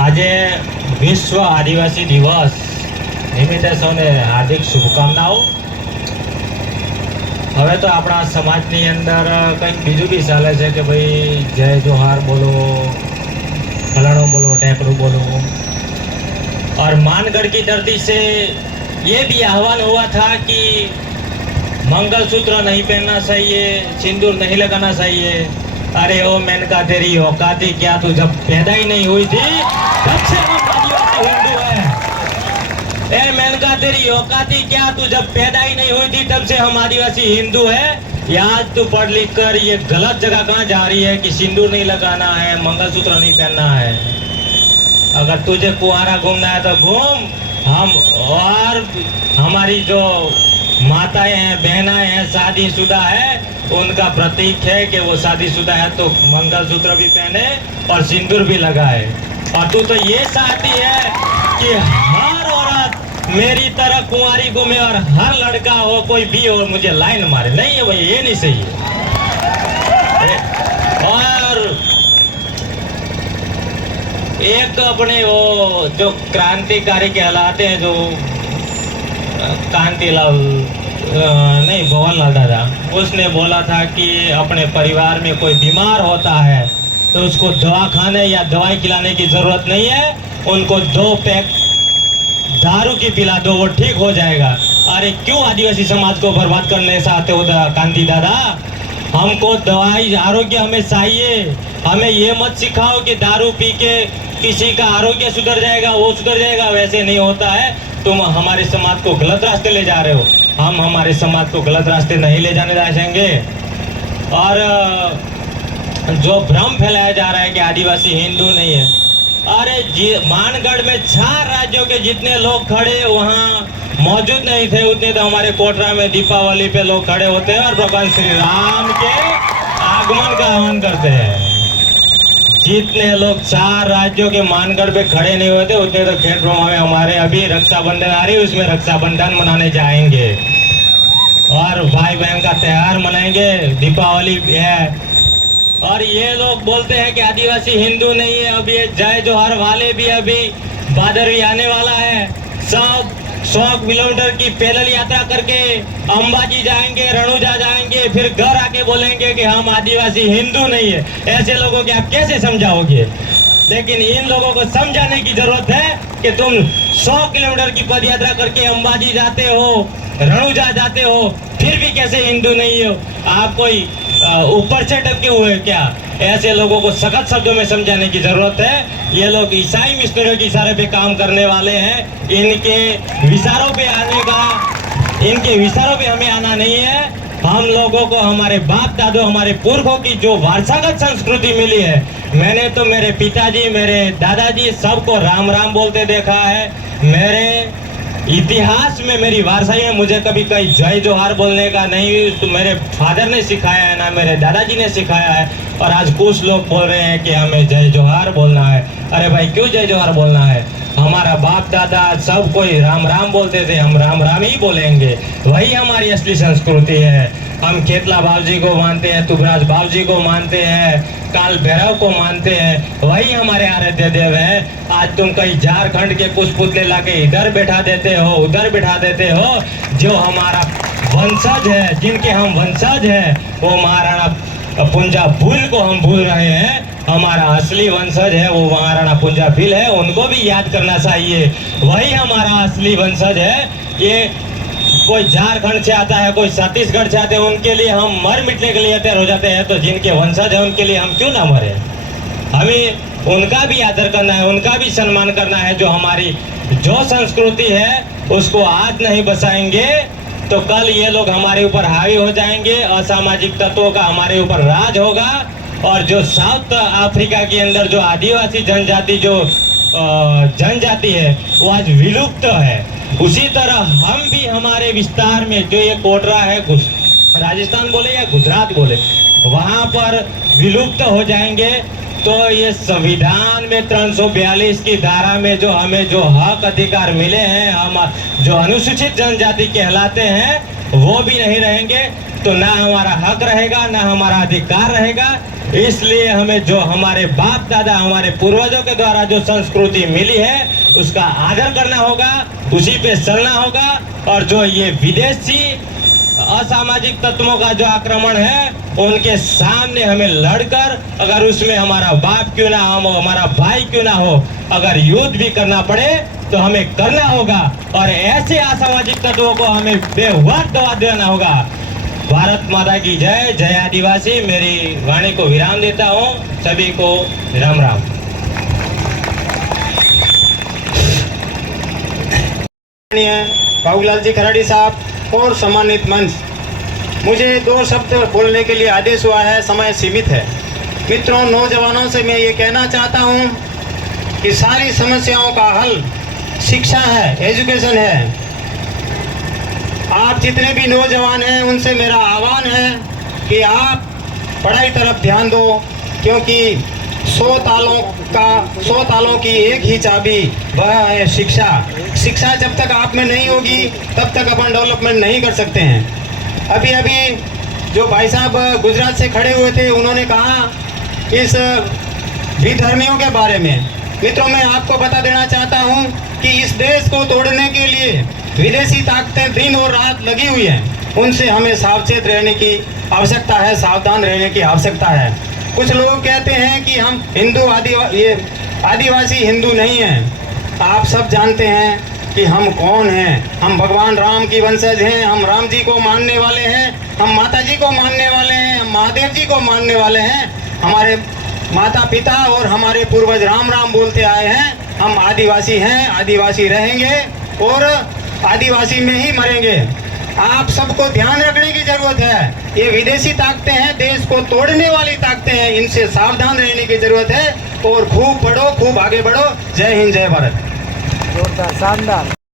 આજે વિશ્વ આદિવાસી દિવસ નિમિત્તે સૌને હાર્દિક શુભકામનાઓ। હવે તો આપણા સમાજની અંદર કંઈક બીજું બી ચાલે છે કે ભાई जय जोहार बोलो, फलाणों बोलो, टैकड़ू बोलो। और मानगढ़ की धरती से ये भी आह्वान हुआ था कि मंगलसूत्र नहीं पहनना चाहिए, सिंदूर नहीं लगाना चाहिए। अरे ओ मेनका तेरी औकात ही क्या, तू जब पैदा ही नहीं हुई थी तब से हम आदिवासी हिंदू हैं। ए मेनका तेरी औकात ही क्या, तू जब पैदा ही नहीं हुई थी तब से हम आदिवासी हिंदू हैं। आज तू पढ़ लिख कर ये गलत जगह कहाँ जा रही है कि सिंदूर नहीं लगाना है, मंगलसूत्र नहीं पहनना है। अगर तुझे कुआरा घूमना है तो घूम। हम और हमारी जो माताएं हैं, बहनाएं हैं, शादीशुदा है, उनका प्रतीक है कि वो शादीशुदा है तो मंगलसूत्र भी पहने और सिंदूर भी लगाए। और तू तो ये चाहती है कि हर औरत मेरी तरह कुंवारी घूमे और हर लड़का हो कोई भी हो मुझे लाइन मारे। नहीं है भाई, ये नहीं सही है। और एक अपने वो जो क्रांतिकारी कहलाते हैं, जो कांतिलाल नहीं भवनलाल दादा, उसने बोला था कि अपने परिवार में कोई बीमार होता है तो उसको दवा खाने या दवाई खिलाने की जरूरत नहीं है, उनको 2 पैक दारू की पिला दो, वो ठीक हो जाएगा। अरे क्यों आदिवासी समाज को बर्बाद करने चाहते हो कांति दादा? हमको दवाई आरोग्य हमें चाहिए। हमें ये मत सिखाओ कि दारू पी के किसी का आरोग्य सुधर जाएगा, वो सुधर जाएगा। वैसे नहीं होता है। तुम हमारे समाज को गलत रास्ते ले जा रहे हो। हम हमारे समाज को गलत रास्ते नहीं ले जाने देंगे। और जो भ्रम फैलाया जा रहा है कि आदिवासी हिंदू नहीं है, अरे मानगढ़ में 4 राज्यों के जितने लोग खड़े वहाँ मौजूद नहीं थे, उतने तो हमारे कोटरा में दीपावली पे लोग खड़े होते हैं और भगवान श्री राम के आगमन का आह्वान करते हैं। जितने लोग 4 राज्यों के मानगढ़ पे खड़े नहीं हुए थे, उतने तो खेत ब्रह्मा में हमारे अभी रक्षाबंधन आ रही है, उसमें रक्षाबंधन मनाने जाएंगे और भाई बहन का त्योहार मनाएंगे, दीपावली है। और ये लोग बोलते हैं कि आदिवासी हिंदू नहीं है। अब ये जय जोहार वाले भी अभी भादरवी आने वाला है, 100 किलोमीटर की पैदल यात्रा करके अंबाजी जाएंगे, रणुजा जाएंगे, फिर घर आके बोलेंगे कि हम आदिवासी हिंदू नहीं है। ऐसे लोगों के आप कैसे समझाओगे? लेकिन इन लोगों को समझाने की जरूरत है कि तुम 100 किलोमीटर की पद यात्रा करके अंबाजी जाते हो, रणुजा जाते हो, फिर भी कैसे हिंदू नहीं हो? आप कोई ऊपर से टपके हुए क्या? ऐसे लोगों को सख्त शब्दों में समझाने की जरूरत है। ये लोग ईसाई मिशनरियों के इशारे पे काम करने वाले हैं। इनके विचारों पे हमें आना नहीं है। हम लोगों को हमारे बाप दादों, हमारे पुरखों की जो वारसागत संस्कृति मिली है, मैंने तो मेरे पिताजी, मेरे दादाजी सबको राम राम बोलते देखा है। मेरे इतिहास में, मेरी वारसाई में मुझे कभी कहीं जय जोहार बोलने का नहीं, तो मेरे फादर ने सिखाया है, ना मेरे दादाजी ने सिखाया है। और आज कुछ लोग बोल रहे हैं कि हमें जय जोहार बोलना है। अरे भाई क्यों जय जोहार बोलना है? हमारा बाप दादा सब कोई राम राम बोलते थे, हम राम राम ही बोलेंगे। वही हमारी असली संस्कृति है। हम खेतला बाबूजी को मानते हैं, तुबराज बाबूजी को मानते हैं, काल भैरव को मानते हैं, वही हमारे आराध्य देव है। आज तुम कहीं झारखंड के कुछ पुतले लाके इधर बैठा देते हो, उधर बैठा देते हो। जो हमारा वंशज है, जिनके हम वंशज हैं, वो महाराणा पुंजा भूल को हम भूल रहे हैं। हमारा असली वंशज है वो महाराणा पुंजा भील है, उनको भी याद करना चाहिए। वही हमारा असली वंशज है। ये कोई झारखंड से आता है, कोई छत्तीसगढ़ से आते हैं, उनके लिए हम मर मिटने के लिए तैयार हो जाते हैं। तो जिनके वंशज है उनके लिए हम क्यों ना मरे? हमें उनका भी आदर करना है, उनका भी सम्मान करना है। जो हमारी जो संस्कृति है उसको आज नहीं बचाएंगे तो कल ये लोग हमारे ऊपर हावी हो जाएंगे। असामाजिक तत्वों का हमारे ऊपर राज होगा। और जो साउथ अफ्रीका के अंदर जो आदिवासी जनजाति है वो आज विलुप्त है। उसी तरह हम भी हमारे विस्तार में, जो ये कोटरा है, राजस्थान बोले या गुजरात बोले, वहाँ पर विलुप्त हो जाएंगे। तो ये संविधान में 342 की धारा में जो हमें जो हक अधिकार मिले हैं, हम जो अनुसूचित जनजाति कहलाते हैं, वो भी नहीं रहेंगे। तो ना हमारा हक रहेगा, ना हमारा अधिकार रहेगा। इसलिए हमें जो हमारे बाप दादा हमारे पूर्वजों के द्वारा जो संस्कृति मिली है उसका आदर करना होगा, उसी पे चलना होगा। और जो ये विदेशी असामाजिक तत्वों का जो आक्रमण है उनके सामने हमें लड़कर, अगर उसमें हमारा बाप क्यों ना हो, हमारा भाई क्यों ना हो, अगर युद्ध भी करना पड़े तो हमें करना होगा। और ऐसे असामाजिक तत्वों को हमें बेवक्त दबा देना होगा। भारत माता की जय। जय आदिवासी। मेरी वाणी को विराम देता हूँ। सभी को राम राम। बाबूलाल जी खराड़ी साहब और सम्मानित मंच, मुझे 2 शब्द बोलने के लिए आदेश हुआ है, समय सीमित है। मित्रों, नौजवानों से मैं ये कहना चाहता हूँ कि सारी समस्याओं का हल शिक्षा है, एजुकेशन है। आप जितने भी नौजवान हैं उनसे मेरा आह्वान है कि आप पढ़ाई तरफ ध्यान दो, क्योंकि 100 तालों की एक ही चाबी, वह है शिक्षा। शिक्षा जब तक आप में नहीं होगी तब तक अपन डेवलपमेंट नहीं कर सकते हैं। अभी जो भाई साहब गुजरात से खड़े हुए थे, उन्होंने कहा इस विधर्मियों के बारे में। मित्रों, मैं आपको बता देना चाहता हूं कि इस देश को तोड़ने के लिए विदेशी ताकतें दिन और रात लगी हुई हैं। उनसे हमें सावचेत रहने की आवश्यकता है, सावधान रहने की आवश्यकता है। कुछ लोग कहते हैं कि हम हिंदू आदिवासी हिंदू नहीं हैं। आप सब जानते हैं कि हम कौन हैं। हम भगवान राम की वंशज हैं, हम राम जी को मानने वाले हैं, हम माता जी को मानने वाले हैं, हम महादेव जी को मानने वाले हैं। हमारे माता पिता और हमारे पूर्वज राम राम बोलते आए हैं। हम आदिवासी हैं, आदिवासी रहेंगे और आदिवासी में ही मरेंगे। आप सबको ध्यान रखने की जरूरत है। ये विदेशी ताकतें हैं, देश को तोड़ने वाली ताकतें हैं, इनसे सावधान रहने की जरूरत है। और खूब पढ़ो, खूब आगे बढ़ो। जय हिंद, जय भारत। जोरदार, शानदार।